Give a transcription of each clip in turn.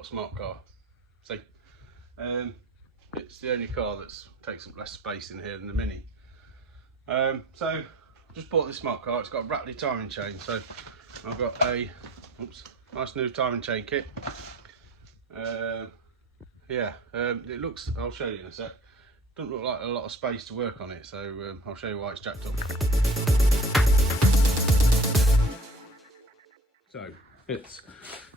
bought a smart car. See, it's the only car that takes up less space in here than the Mini. So just bought this smart car. It's got a rattly timing chain, so I've got a nice new timing chain kit. It looks, I'll show you in a sec. Doesn't look like a lot of space to work on it, so I'll show you why it's jacked up. So it's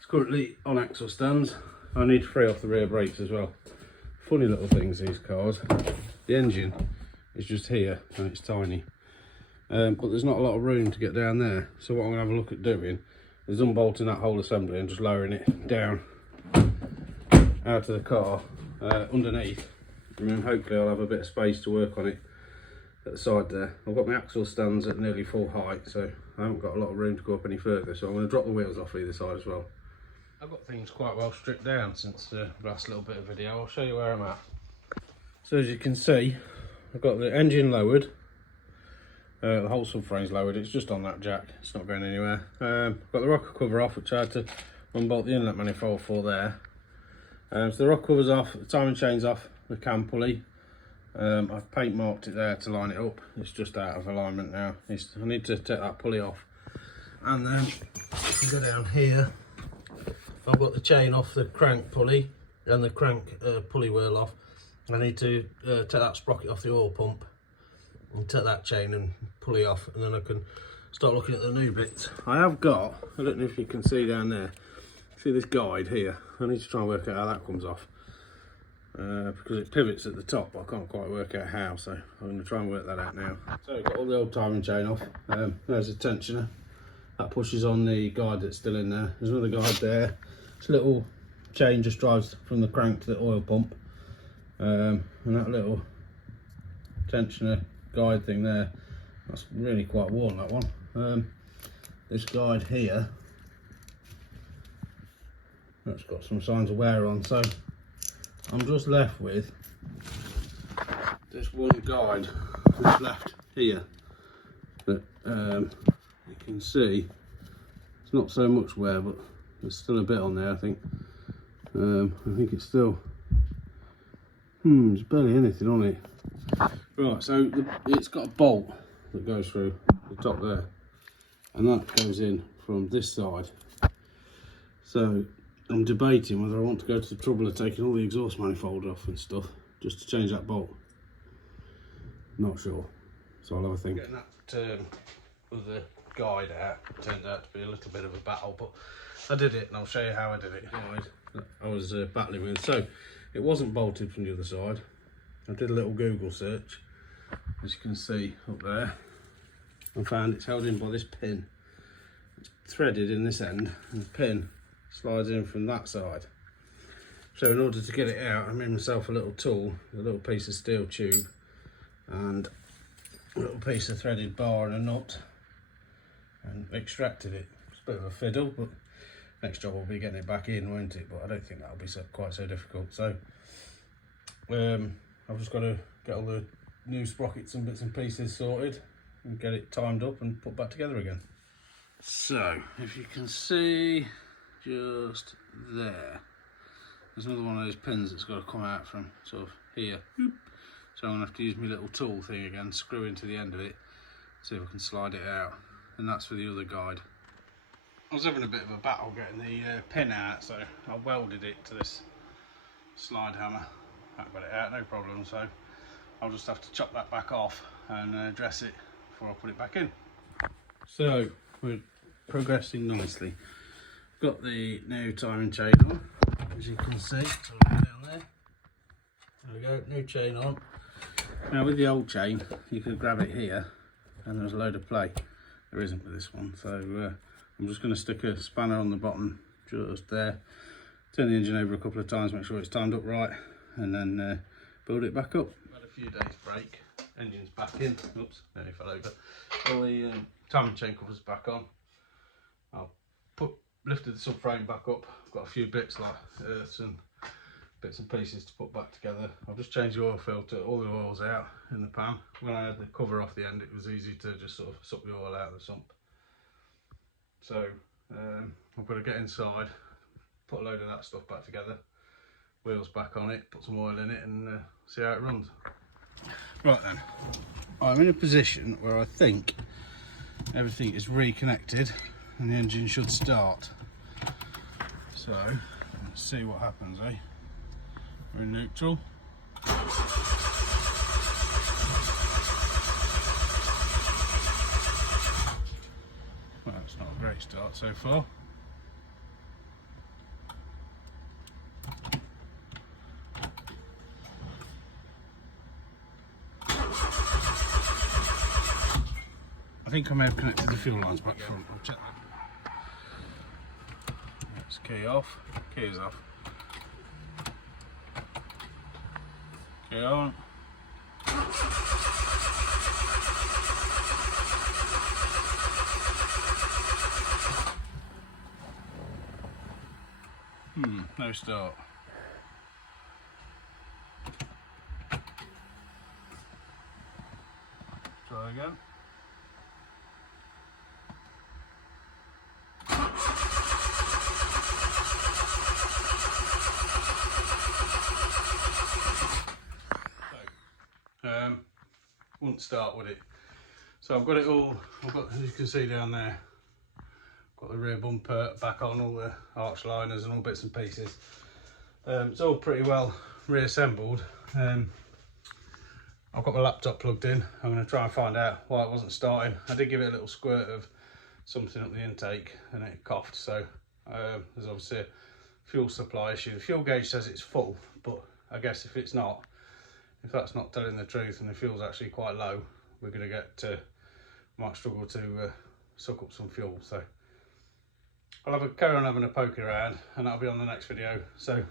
currently on axle stands. I need to free off the rear brakes as well. Funny little things, these cars. The engine is just here and it's tiny, but there's not a lot of room to get down there. So what I'm going to have a look at doing is unbolting that whole assembly and just lowering it down out of the car underneath, and then hopefully I'll have a bit of space to work on it at the side there. I've got my axle stands at nearly full height, so I haven't got a lot of room to go up any further, so I'm going to drop the wheels off either side as well. I've got things quite well stripped down since the last little bit of video. I'll show you where I'm at. So as you can see, I've got the engine lowered, the whole subframe's lowered, it's just on that jack, it's not going anywhere. I've got the rocker cover off, which I had to unbolt the inlet manifold for there. So the rocker cover's off, the timing chain's off, the cam pulley. I've paint marked it there to line it up. It's just out of alignment now. I need to take that pulley off. And then if I go down here, I've got the chain off the crank pulley and the crank pulley wheel off. I need to take that sprocket off the oil pump and take that chain and pulley off, and then I can start looking at the new bits. I have got, I don't know if you can see down there, see this guide here? I need to try and work out how that comes off. Because it pivots at the top, but I can't quite work out how, so I'm going to try and work that out now. So I've got all the old timing chain off. There's a tensioner that pushes on the guide that's still in there. There's another guide there. This little chain just drives from the crank to the oil pump, and that little tensioner guide thing there, that's really quite worn, that one. This guide here, that's got some signs of wear on, so I'm just left with this one guide that's left here, but you can see it's not so much wear, but there's still a bit on there. I think it's still, there's barely anything on it. Right, so it's got a bolt that goes through the top there, and that goes in from this side. So I'm debating whether I want to go to the trouble of taking all the exhaust manifold off and stuff just to change that bolt. Not sure, so I'll have a think. Getting that with the guide out turned out to be a little bit of a battle, but I did it, and I'll show you how I did it. I was battling with, so it wasn't bolted from the other side. I did a little Google search, as you can see up there. I found it's held in by this pin. It's threaded in this end, and the pin slides in from that side. So in order to get it out, I made myself a little tool, a little piece of steel tube and a little piece of threaded bar and a nut, and extracted it. It's a bit of a fiddle, but next job will be getting it back in, won't it? But I don't think that'll be quite so difficult. So I've just got to get all the new sprockets and bits and pieces sorted and get it timed up and put back together again. So if you can see just there, there's another one of those pins that's got to come out from sort of here. So I'm going to have to use my little tool thing again, screw into the end of it, see if I can slide it out, and that's for the other guide. I was having a bit of a battle getting the pin out, so I welded it to this slide hammer. I got it out, no problem, so I'll just have to chop that back off and dress it before I put it back in. So we're progressing nicely. Got the new timing chain on, as you can see. So down there. There we go, new chain on. Now with the old chain, you could grab it here, and there's a load of play. There isn't with this one, so I'm just going to stick a spanner on the bottom just there. Turn the engine over a couple of times, make sure it's timed up right, and then build it back up. Had a few days break, engine's back in. Oops, nearly fell over. All the timing chain covers back on. I'll lifted the subframe back up. I've got a few bits like earths and bits and pieces to put back together. I've just changed the oil filter, all the oil's out in the pan. When I had the cover off the end, it was easy to just sort of suck the oil out of the sump. So I've got to get inside, put a load of that stuff back together, wheels back on it, put some oil in it and see how it runs. Right then, I'm in a position where I think everything is reconnected and the engine should start. So let's see what happens, eh? We're in neutral. Well, it's not a great start so far. I think I may have connected the fuel lines back front. I'll check that. Let's key off. Key is off. Key on. No start. Try again. Wouldn't start, would it? So I've got it all, as you can see down there, got the rear bumper back on, all the arch liners and all bits and pieces. It's all pretty well reassembled. I've got my laptop plugged in. I'm going to try and find out why it wasn't starting. I did give it a little squirt of something up the intake and it coughed, so there's obviously a fuel supply issue. The fuel gauge says it's full, but I guess if it's not, if that's not telling the truth and the fuel's actually quite low, we're going to get, might struggle to suck up some fuel. So I'll have a carry on having a poke around and that'll be on the next video. So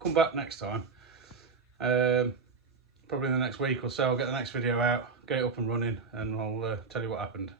come back next time, probably in the next week or so. I'll get the next video out, get it up and running, and I'll tell you what happened.